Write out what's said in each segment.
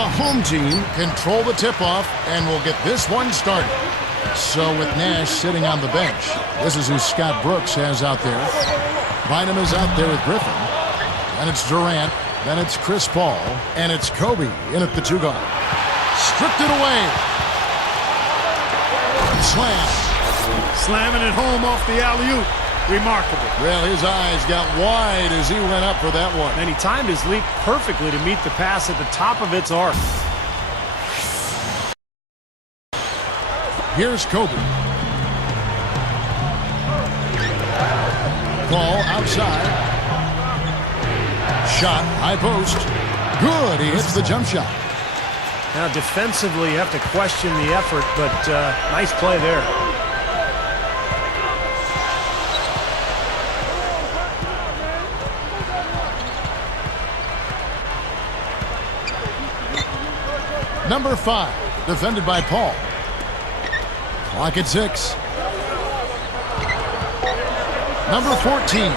The home team control the tip-off and will get this one started. So with Nash sitting on the bench, this is who Scott Brooks has out there. Bynum is out there with Griffin. And it's Durant. Then it's Chris Paul. And it's Kobe in at the 2 guard. Stripped it away. Slam. Slamming it home off the alley-oop. Remarkable. Well, his eyes got wide as he went up for that one. And he timed his leap perfectly to meet the pass at the top of its arc. Here's Kobe. Ball outside. Shot, high post. Good, he hits the jump shot. Now defensively, you have to question the effort, but nice play there. Number 5, defended by Paul. Clock at 6. Number 14.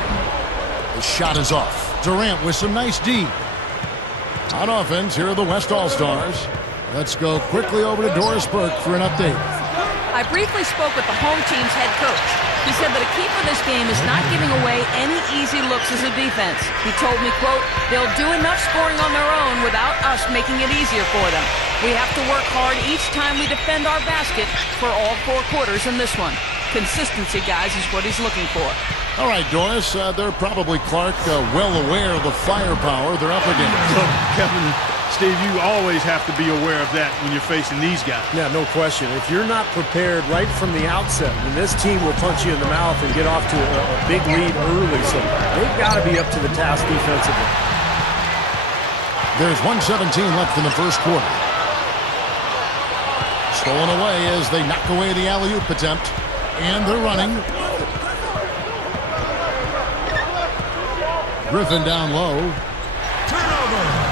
The shot is off. Durant with some nice D. On offense, here are the West All-Stars. Let's go quickly over to Doris Burke for an update. I briefly spoke with the home team's head coach. He said that a key for this game is not giving away any easy looks as a defense. He told me, quote, they'll do enough scoring on their own without us making it easier for them. We have to work hard each time we defend our basket for all 4 quarters in this one. Consistency, guys, is what he's looking for. All right, Doris, they're probably, Clark, well aware of the firepower they're up against. Look, Kevin, Steve, you always have to be aware of that when you're facing these guys. Yeah, no question. If you're not prepared right from the outset, then this team will punch you in the mouth and get off to a big lead early. So they've got to be up to the task defensively. There's 1:17 left in the first quarter. Stolen away as they knock away the alley-oop attempt. And they're running. Griffin down low. Turnover.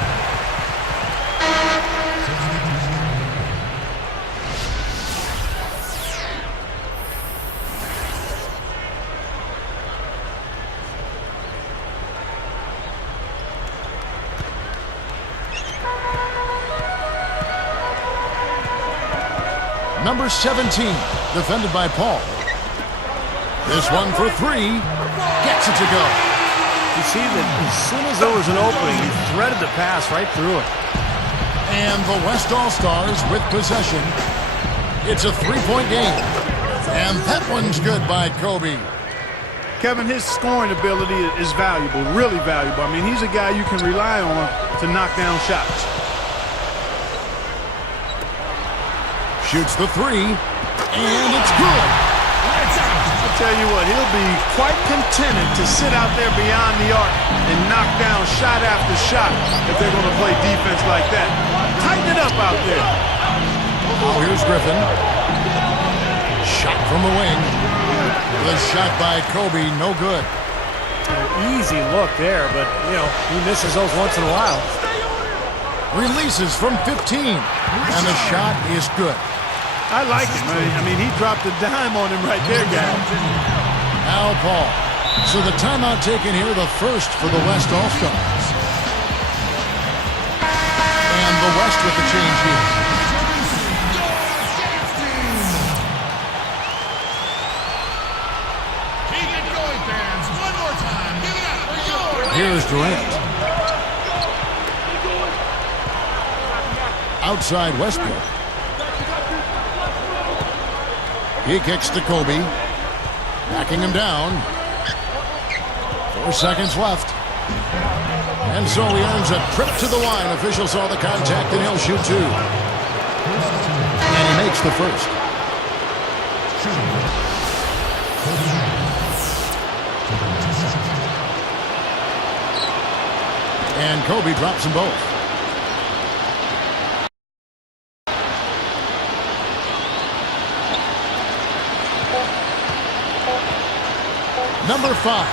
Number 17, defended by Paul. This one for 3. Gets it to go. You see that as soon as there was an opening, he threaded the pass right through it. And the West All-Stars with possession. It's a 3-point game. And that one's good by Kobe. Kevin, his scoring ability is valuable, really valuable. I mean, he's a guy you can rely on to knock down shots. Shoots the 3, and it's good. I'll tell you what, he'll be quite contented to sit out there beyond the arc and knock down shot after shot if they're going to play defense like that. Tighten it up out there. Oh, here's Griffin. Shot from the wing. The shot by Kobe, no good. Easy look there, but, you know, he misses those once in a while. Releases from 15, and the shot is good. I like him. I mean, he dropped a dime on him right there, guys. Now Paul. So the timeout taken here, the first for the West All-Stars. And the West with the change here. Keep it going, fans. One more time. Give it up for yours. Here's Durant. Outside Westbrook. He kicks to Kobe. Backing him down. 4 seconds left. And so he earns a trip to the line. Official saw the contact and he'll shoot 2. And he makes the first. And Kobe drops them both. Number 5.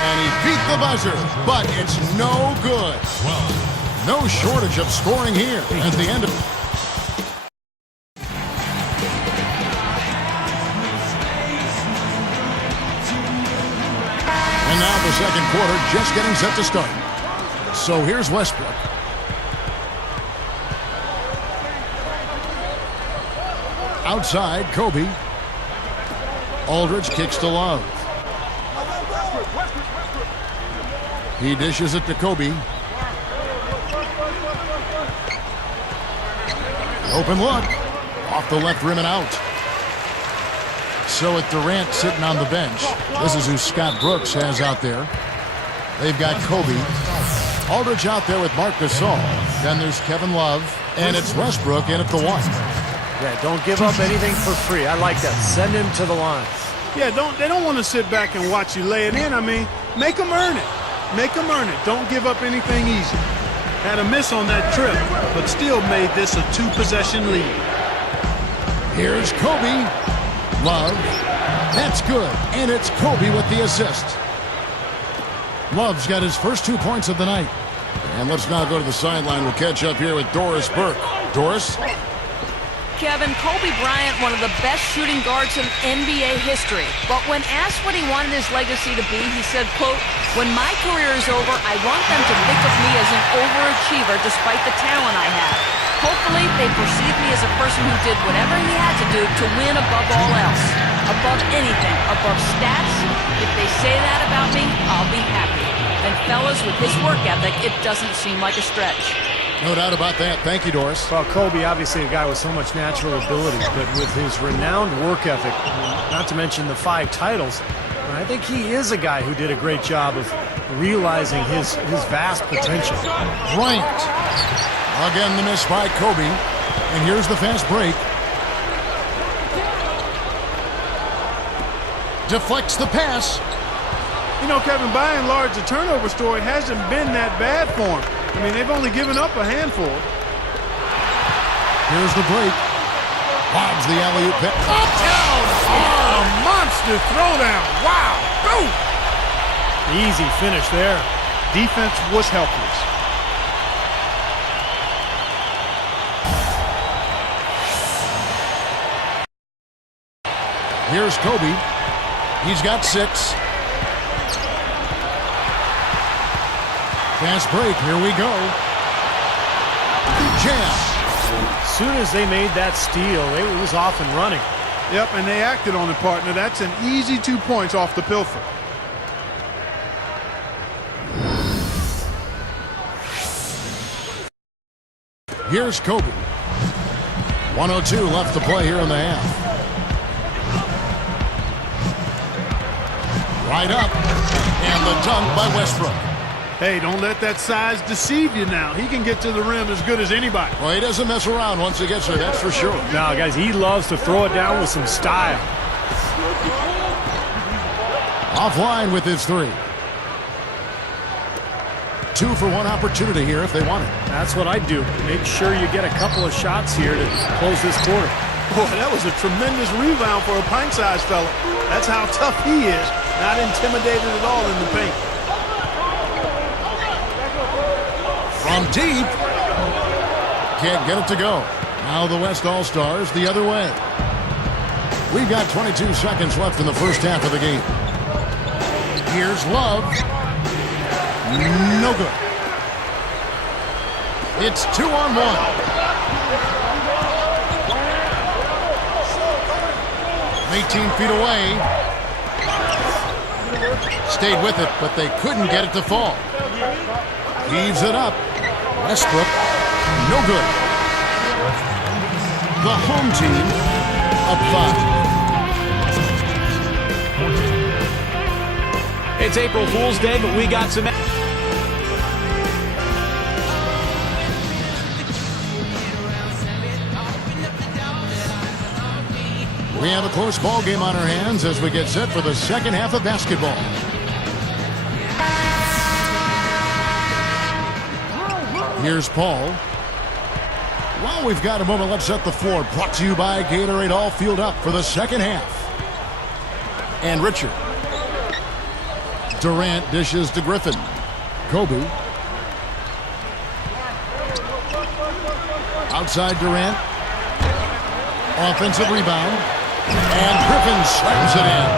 And he beat the buzzer, but it's no good. No shortage of scoring here at the end of it. And now the second quarter just getting set to start. So here's Westbrook. Outside, Kobe. Aldridge kicks to Love. He dishes it to Kobe. Open look. Off the left rim and out. So with Durant sitting on the bench, this is who Scott Brooks has out there. They've got Kobe. Aldridge out there with Marc Gasol. Then there's Kevin Love. And it's Westbrook in at the 1. Yeah, don't give up anything for free. I like that. Send him to the line. Yeah, they don't want to sit back and watch you lay it in. I mean, make them earn it. Make them earn it. Don't give up anything easy. Had a miss on that trip, but still made this a 2-possession lead. Here's Kobe. Love. That's good. And it's Kobe with the assist. Love's got his first 2 points of the night. And let's now go to the sideline. We'll catch up here with Doris Burke. Doris? Kevin, Kobe Bryant, one of the best shooting guards in NBA history. But when asked what he wanted his legacy to be, he said, quote, "When my career is over, I want them to think of me as an overachiever despite the talent I have. Hopefully, they perceive me as a person who did whatever he had to do to win above all else. Above anything, above stats. If they say that about me, I'll be happy." And fellas, with his work ethic, it doesn't seem like a stretch. No doubt about that. Thank you, Doris. Well, Kobe, obviously a guy with so much natural ability, but with his renowned work ethic, not to mention the 5 titles, I think he is a guy who did a great job of realizing his vast potential. Bryant. Again, the miss by Kobe. And here's the fast break. Deflects the pass. You know, Kevin, by and large, the turnover story hasn't been that bad for him. I mean, they've only given up a handful. Here's the break. Lobs the alley-oop. Uptown! Oh, a monster throwdown. Wow. Boom! Easy finish there. Defense was helpless. Here's Kobe. He's got 6. Fast break. Here we go. Jam. As soon as they made that steal, it was off and running. Yep, and they acted on it, partner. That's an easy 2 points off the pilfer. Here's Kobe. 1:02 left to play here in the half. Right up. And the dunk by Westbrook. Hey, don't let that size deceive you now. He can get to the rim as good as anybody. Well, he doesn't mess around once he gets there, that's for sure. Now, guys, he loves to throw it down with some style. Offline with his 3. 2 for 1 opportunity here if they want it. That's what I do. Make sure you get a couple of shots here to close this quarter. Boy, that was a tremendous rebound for a pint-sized fella. That's how tough he is. Not intimidated at all in the paint. From deep. Can't get it to go. Now the West All-Stars the other way. We've got 22 seconds left in the first half of the game. Here's Love. No good. It's 2-on-1. From 18 feet away. Stayed with it, but they couldn't get it to fall. Heaves it up. Westbrook, no good. The home team up 5. It's April Fool's Day, but we got some... We have a close ball game on our hands as we get set for the second half of basketball. Here's Paul. While we've got a moment, let's set the floor. Brought to you by Gatorade, all fueled up for the second half. And Richard. Durant dishes to Griffin. Kobe. Outside Durant. Offensive rebound. And Griffin slams it in.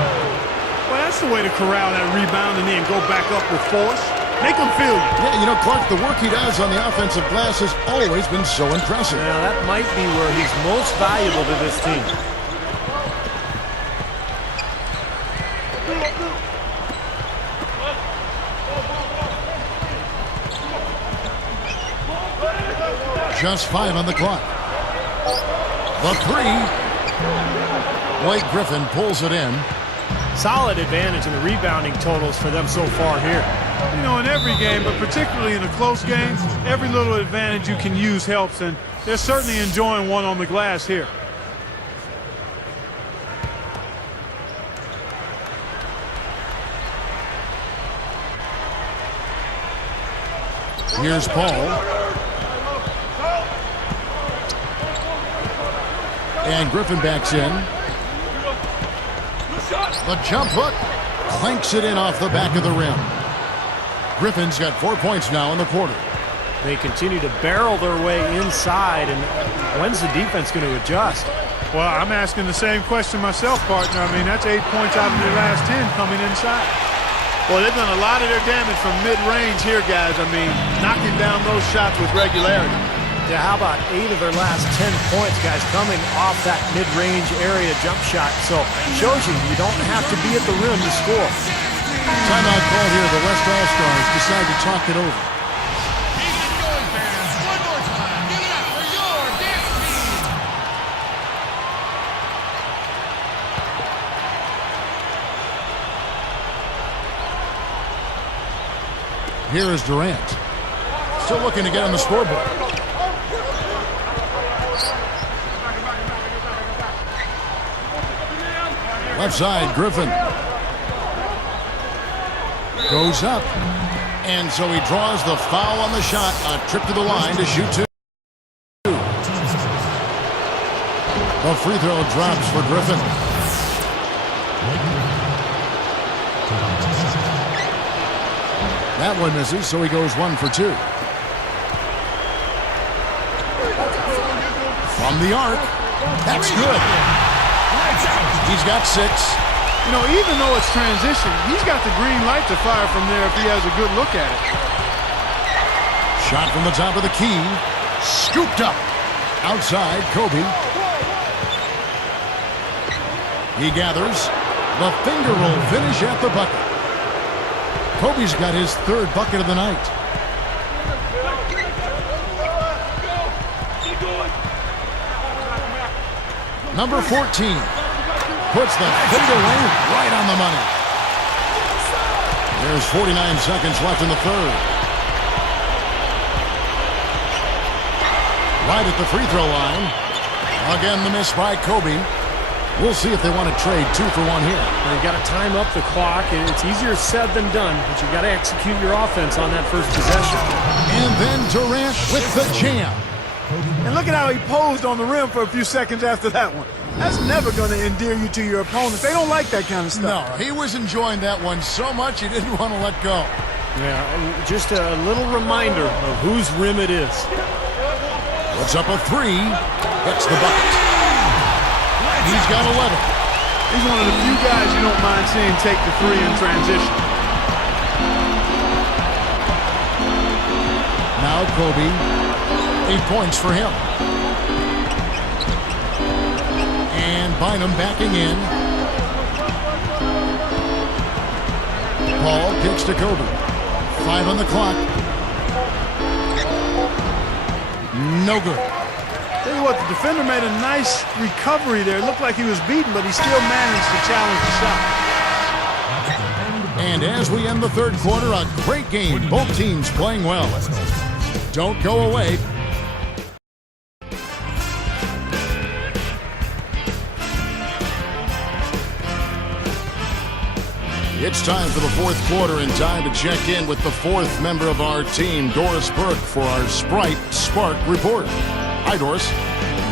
Well, that's the way to corral that rebound and then go back up with force. Make them feel you. Yeah, you know, Clark, the work he does on the offensive glass has always been so impressive. Now, that might be where he's most valuable to this team. Just 5 on the clock. The 3. Blake Griffin pulls it in. Solid advantage in the rebounding totals for them so far here. You know, in every game, but particularly in a close game, every little advantage you can use helps, and they're certainly enjoying one on the glass here. Here's Paul. And Griffin backs in. The jump hook clanks it in off the back of the rim. Griffin's got 4 points now in the quarter. They continue to barrel their way inside, and when's the defense going to adjust? Well, I'm asking the same question myself, partner. I mean, that's 8 points out of their last 10 coming inside. Well, they've done a lot of their damage from mid-range here, guys. I mean, knocking down those shots with regularity. Yeah, how about 8 of their last 10 points, guys, coming off that mid-range area jump shot. So it shows you don't have to be at the rim to score. Timeout call here. The West All-Stars decide to talk it over. Keep it going, fans. One more time. Give it up for your dance team. Here is Durant. Still looking to get on the scoreboard. Left side, Griffin. Goes up. And so he draws the foul on the shot. A trip to the line to shoot 2. The free throw drops for Griffin. That one misses, so he goes 1 for 2. From the arc. That's good. He's got 6. You know, even though it's transition, he's got the green light to fire from there if he has a good look at it. Shot from the top of the key. Scooped up. Outside, Kobe. He gathers. The finger roll finish at the bucket. Kobe's got his 3rd bucket of the night. Number 14 puts the finger away right on the money. There's 49 seconds left in the 3rd. Right at the free throw line. Again, the miss by Kobe. We'll see if they want to trade 2 for 1 here. Well, you got to time up the clock. It's easier said than done, but you got to execute your offense on that first possession. And then Durant with the jam. And look at how he posed on the rim for a few seconds after that one. That's never going to endear you to your opponents. They don't like that kind of stuff. No, he was enjoying that one so much he didn't want to let go. Yeah, and just a little reminder of whose rim it is. Puts up a 3. Gets the bucket. He's got 11. He's one of the few guys you don't mind seeing take the 3 in transition. Now Kobe. 8 points for him. And Bynum backing in. Paul kicks to Kobe. 5 on the clock. No good. Tell you what, the defender made a nice recovery there. It looked like he was beaten, but he still managed to challenge the shot. And as we end the 3rd quarter, a great game. Both teams playing well. Don't go away. It's time for the 4th quarter and time to check in with the 4th member of our team, Doris Burke, for our Sprite Spark Report. Hi, Doris.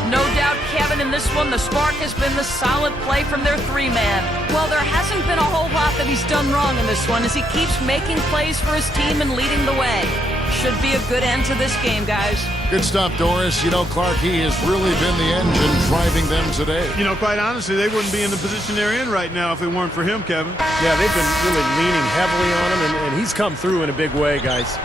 No doubt, Kevin, in this one, the spark has been the solid play from their 3-man. Well, there hasn't been a whole lot that he's done wrong in this one as he keeps making plays for his team and leading the way. Should be a good end to this game, guys. Good stuff, Doris. You know, Clark, he has really been the engine driving them today. You know, quite honestly, they wouldn't be in the position they're in right now if it weren't for him, Kevin. Yeah, they've been really leaning heavily on him, and he's come through in a big way, guys.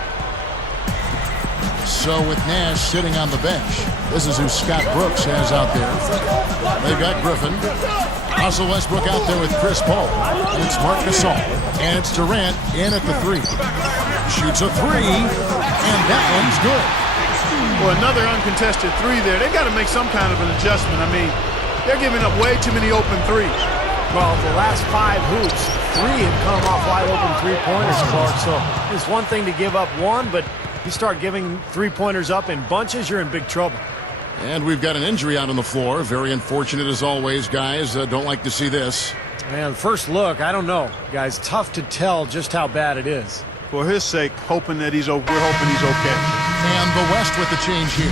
So with Nash sitting on the bench, this is who Scott Brooks has out there. They've got Griffin. Russell Westbrook out there with Chris Paul. And it's Marc Gasol. And it's Durant in at the 3. Shoots a 3, and that one's good. Well, another uncontested 3 there. They've got to make some kind of an adjustment. I mean, they're giving up way too many open 3s. Well, the last 5 hoops, 3 have come off wide open three-pointers, Clark. So it's one thing to give up one, but you start giving three-pointers up in bunches, you're in big trouble. And we've got an injury out on the floor. Very unfortunate as always, guys. Don't like to see this. Man, first look, I don't know. Guys, tough to tell just how bad it is. For his sake, we're hoping he's okay. And the West with the change here.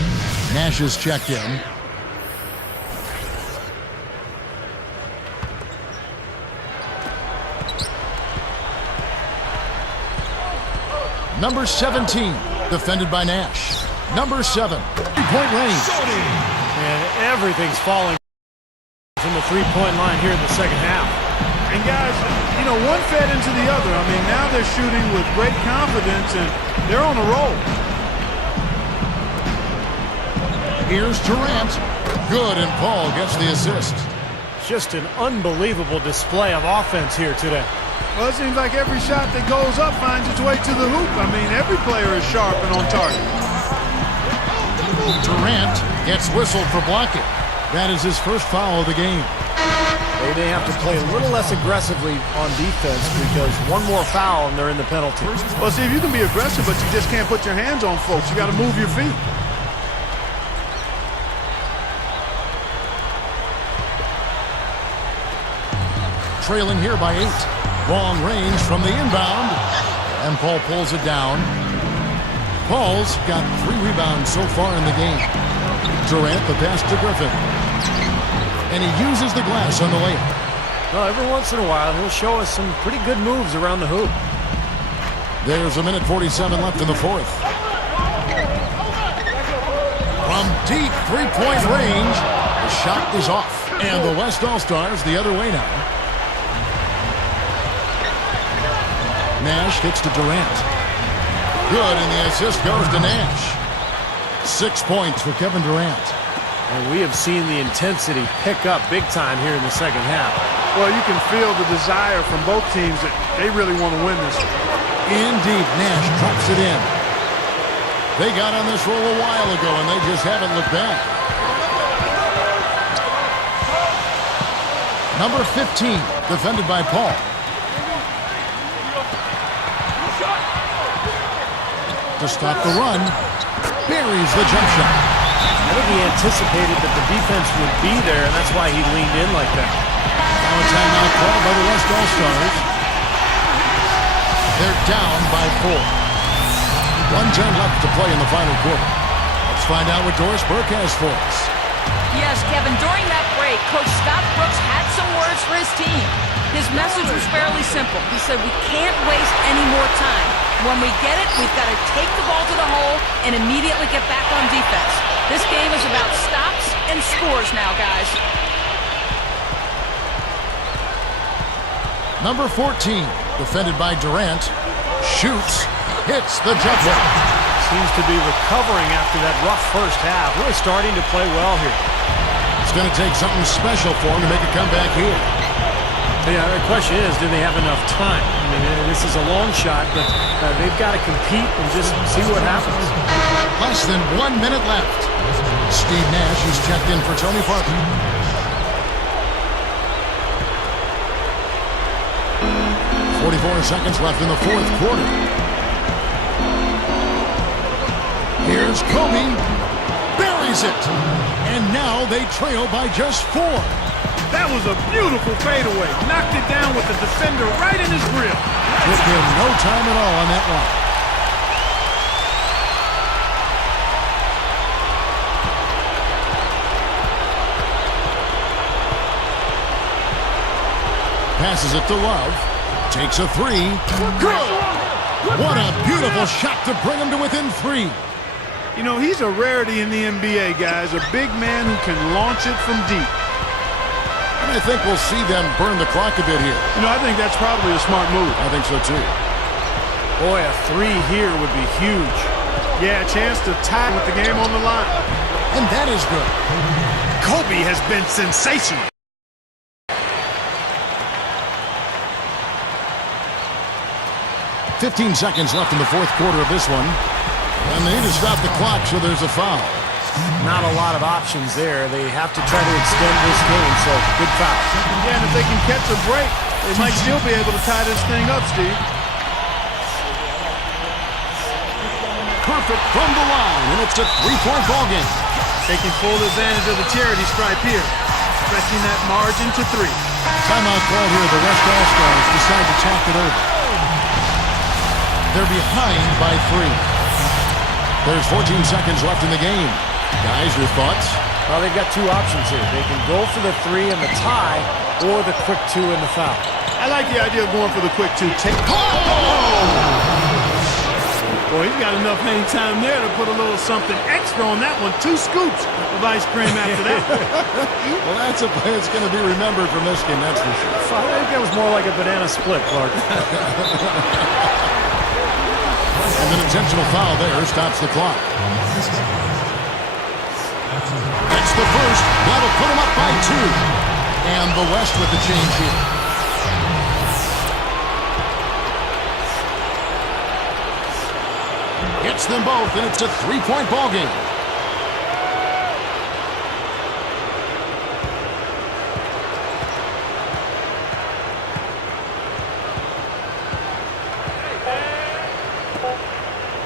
Nash is checked in. Number 17, defended by Nash. Number 7, three-point range. And everything's falling from the three-point line here in the second half. And guys, you know, one fed into the other. I mean, now they're shooting with great confidence, and they're on a roll. Here's Durant. Good, and Paul gets the assist. Just an unbelievable display of offense here today. Well, it seems like every shot that goes up finds its way to the hoop. I mean, every player is sharp and on target. Durant gets whistled for blocking. That is his first foul of the game. They may have to play a little less aggressively on defense because one more foul and they're in the penalty. Well, see, if you can be aggressive, but you just can't put your hands on folks. You got to move your feet. Trailing here by 8. Long range from the inbound. And Paul pulls it down. Paul's got 3 rebounds so far in the game. Durant the pass to Griffin. And he uses the glass on the layup. Well, every once in a while, he'll show us some pretty good moves around the hoop. There's a minute 47 left in the 4th. From deep three-point range, the shot is off. And the West All-Stars the other way now. Nash gets to Durant. Good, and the assist goes to Nash. 6 points for Kevin Durant. And we have seen the intensity pick up big time here in the second half. Well, you can feel the desire from both teams that they really want to win this. Indeed, Nash drops it in. They got on this roll a while ago, and they just haven't looked back. Number 15, defended by Paul. To stop the run, buries the jump shot. I think he anticipated that the defense would be there, and that's why he leaned in like that. Now a timeout called by the West All-Stars. They're down by 4. 1 turn left to play in the final quarter. Let's find out what Doris Burke has for us. Yes, Kevin, during that break, Coach Scott Brooks had some words for his team. His message was fairly simple. He said, we can't waste any more time. When we get it, we've got to take the ball to the hole and immediately get back on defense. This game is about stops and scores now, guys. Number 14, defended by Durant, shoots, hits the jump ball. Seems to be recovering after that rough first half. Really starting to play well here. It's going to take something special for him to make a comeback here. Yeah, the question is, do they have enough time? I mean, this is a long shot, but they've got to compete and just see what happens. Less than 1 minute left. Steve Nash is checked in for Tony Parker. .44 seconds left in the 4th quarter. Here's Kobe. Buries it. And now they trail by just 4. That was a beautiful fadeaway. Knocked it down with the defender right in his grill. Took him no time at all on that one. Passes it to Love. Takes a 3. Good! What a beautiful shot to bring him to within 3. You know, he's a rarity in the NBA, guys. A big man who can launch it from deep. And I think we'll see them burn the clock a bit here. You know, I think that's probably a smart move. I think so, too. Boy, a 3 here would be huge. Yeah, a chance to tie with the game on the line. And that is good. Kobe has been sensational. "15 seconds left in the fourth quarter of this one. And they need to stop the clock, so there's a foul. Not a lot of options there. They have to try to extend this game, so good foul. Yeah, and if they can catch a break, they might still be able to tie this thing up, Steve. Perfect from the line, and it's a 3-point ball game. Taking full advantage of the charity stripe here. Stretching that margin to 3. Timeout call here. The West All-Stars decide to talk it over. They're behind by 3. There's 14 seconds left in the game. Guys, your thoughts? Well, they've got 2 options here. They can go for the 3 and the tie, or the quick 2 and the foul. I like the idea of going for the quick 2. Boy, he's got enough hang time there to put a little something extra on that one. 2 scoops of ice cream after that. Well, that's a play that's going to be remembered from this game, that's for sure. I think that was more like a banana split, Clark. And an intentional foul there stops the clock. That's the first. That'll put him up by 2. And the West with the change here. Hits them both, and it's a 3-point ball game.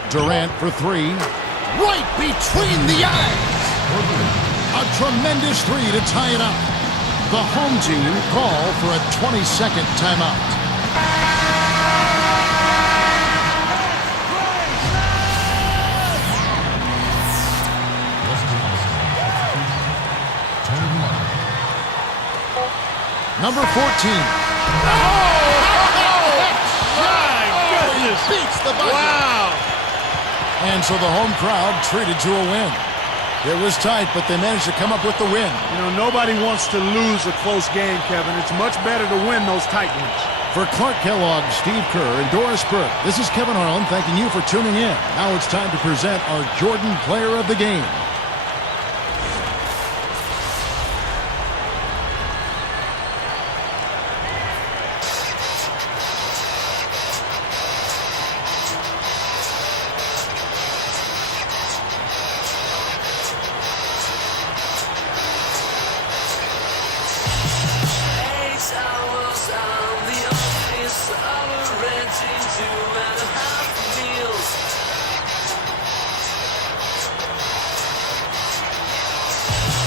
Durant for 3. Right between the eyes. A tremendous 3 to tie it up. The home team call for a 20-second timeout. Number 14. Beats the buzzer. Wow. And so the home crowd treated to a win. It was tight, but they managed to come up with the win. You know, nobody wants to lose a close game, Kevin. It's much better to win those tight ones. For Clark Kellogg, Steve Kerr, and Doris Burke, this is Kevin Harlan thanking you for tuning in. Now it's time to present our Jordan Player of the Game.